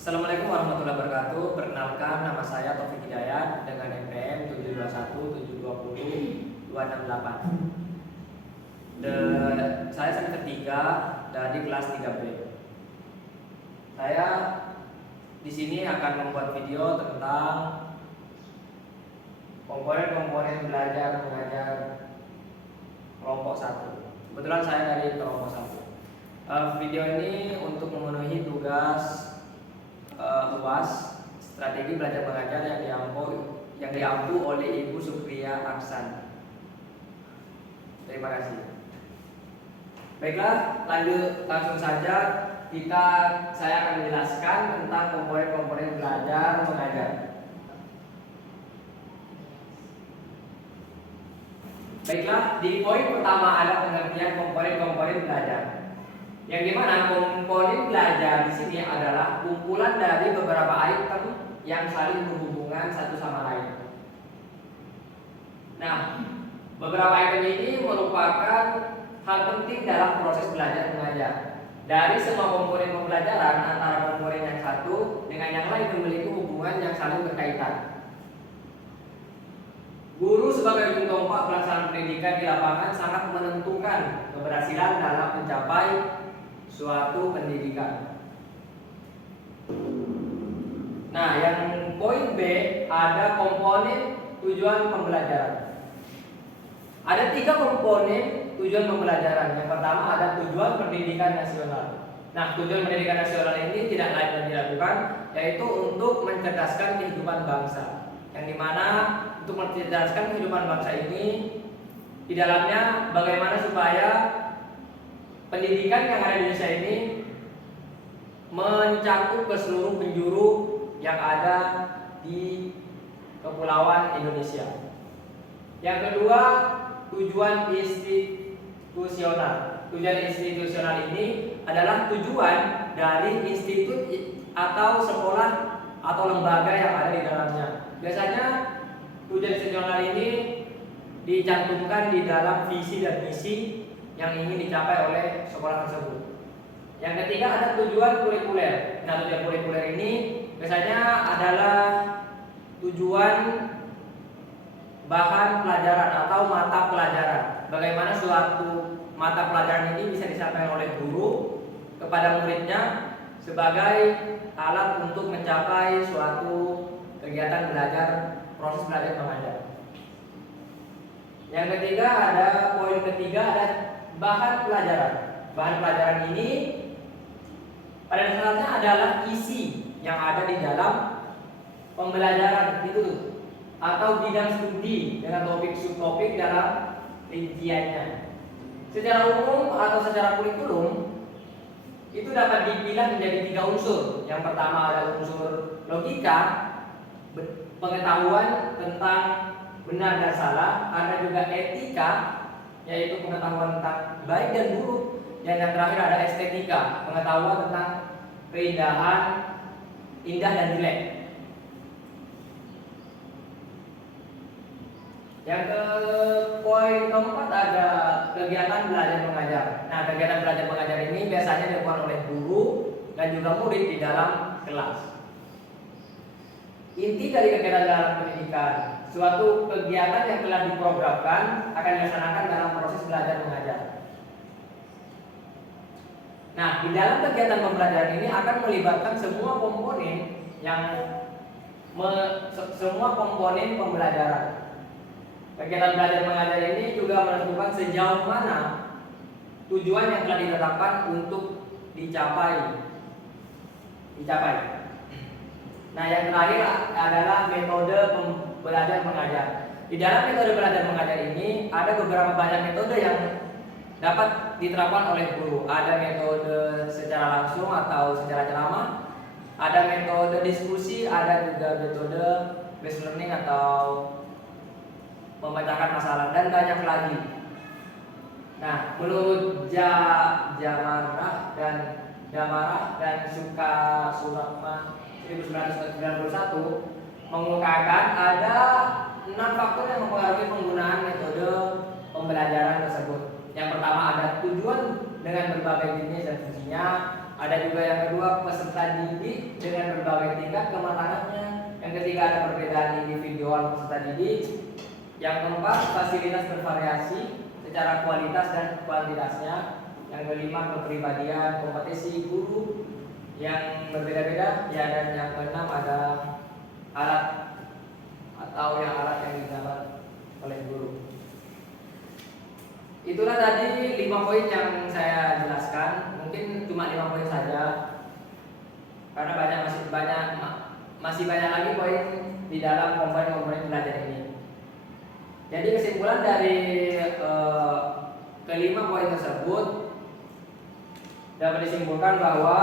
Assalamualaikum warahmatullahi wabarakatuh. Perkenalkan, nama saya Taufik Hidayat dengan NPM 721720268. Saya semester 3 dari kelas 3B. Saya di sini akan membuat video tentang komponen-komponen belajar mengajar kelompok 1. Kebetulan saya dari kelompok 1. Video ini untuk memenuhi tugas UAS strategi belajar mengajar yang diampu oleh Ibu Supriya Aksan. Terima kasih. Baiklah, langsung saja saya akan menjelaskan tentang komponen-komponen belajar mengajar. Baiklah, di poin pertama ada pengertian komponen-komponen belajar. Yang dimana komponen belajar di sini adalah kumpulan dari beberapa item yang saling berhubungan satu sama lain. Nah, beberapa item ini merupakan hal penting dalam proses belajar mengajar. Dari semua komponen pembelajaran antara komponen yang satu dengan yang lain memiliki hubungan yang saling berkaitan. Guru sebagai ujung tombak pelaksanaan pendidikan di lapangan sangat menentukan keberhasilan dalam mencapai suatu pendidikan. Nah, yang poin B ada komponen tujuan pembelajaran. Ada 3 komponen tujuan pembelajaran. Yang pertama ada tujuan pendidikan nasional. Nah, tujuan pendidikan nasional ini tidak lain dan tidak bukan, yaitu untuk mencerdaskan kehidupan bangsa. Yang dimana untuk mencerdaskan kehidupan bangsa ini di dalamnya bagaimana supaya pendidikan yang ada di Indonesia ini mencakup ke seluruh penjuru yang ada di kepulauan Indonesia. Yang kedua, tujuan institusional. Tujuan institusional ini adalah tujuan dari institut atau sekolah atau lembaga yang ada di dalamnya. Biasanya tujuan institusional ini dicantumkan di dalam visi dan misi yang ingin dicapai oleh sekolah tersebut. Yang ketiga ada tujuan kurikuler. Nah, tujuan kurikuler ini biasanya adalah tujuan bahan pelajaran atau mata pelajaran. Bagaimana suatu mata pelajaran ini bisa disampaikan oleh guru kepada muridnya sebagai alat untuk mencapai suatu kegiatan belajar, proses belajar mengajar. Yang ketiga ada poin ketiga ada bahan pelajaran. Bahan pelajaran ini pada dasarnya adalah isi yang ada di dalam pembelajaran itu atau bidang studi dengan topik subtopik dalam rinciannya. Secara umum atau secara kurikulum itu dapat dipilah menjadi 3 unsur. Yang pertama ada unsur logika, pengetahuan tentang benar dan salah, ada juga etika yaitu pengetahuan tentang baik dan buruk, dan yang terakhir ada estetika, pengetahuan tentang keindahan, indah dan jelek. Yang ke poin keempat ada kegiatan belajar mengajar. Nah, kegiatan belajar mengajar ini biasanya dilakukan oleh guru dan juga murid di dalam kelas. Inti dari kegiatan dalam pendidikan, suatu kegiatan yang telah diprogramkan akan dilaksanakan dalam proses belajar mengajar. Nah, di dalam kegiatan pembelajaran ini akan melibatkan semua komponen pembelajaran. Kegiatan belajar mengajar ini juga menentukan sejauh mana tujuan yang telah ditetapkan untuk dicapai. Nah, yang terakhir adalah metode belajar mengajar. Di dalam metode belajar mengajar ini ada beberapa banyak metode yang dapat diterapkan oleh guru. Ada metode secara langsung atau secara ceramah, ada metode diskusi, ada juga metode based learning atau memecahkan masalah, dan banyak lagi. Nah, menurut Damarah dan Suratma 1991 mengungkapkan ada 6 faktor yang mempengaruhi penggunaan metode pembelajaran tersebut. Yang pertama ada tujuan dengan berbagai jenis dan fungsinya. Ada juga yang kedua, peserta didik dengan berbagai tingkat kematangannya. Yang ketiga, ada perbedaan individual peserta didik. Yang keempat, fasilitas bervariasi secara kualitas dan kuantitasnya. Yang kelima, kepribadian kompetensi guru yang berbeda-beda. Ya, dan yang keenam ada alat atau alat yang digunakan oleh guru. Itulah tadi 5 poin yang saya jelaskan. Mungkin cuma 5 poin saja, karena masih banyak lagi poin di dalam komponen-komponen belajar ini. Jadi kesimpulan dari kelima poin tersebut dapat disimpulkan bahwa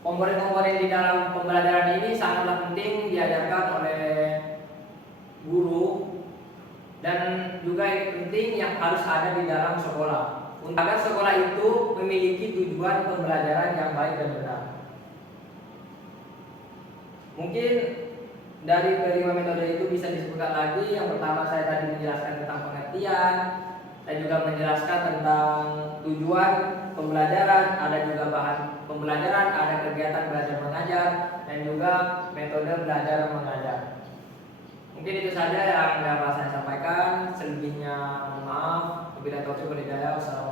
komponen-komponen di dalam pembelajaran ini sangatlah penting diajarkan oleh guru, dan juga ini penting yang harus ada di dalam sekolah agar sekolah itu memiliki tujuan pembelajaran yang baik dan benar. Mungkin dari kelima metode itu bisa disebutkan lagi. Yang pertama, saya tadi menjelaskan tentang pengertian, saya juga menjelaskan tentang tujuan pembelajaran, ada juga bahan pembelajaran, ada kegiatan belajar mengajar, dan juga metode belajar mengajar. Mungkin itu saja yang dapat saya sampaikan. Selebihnya mohon maaf. Wabillahi taufiq wal hidayah. Wassalamualaikum.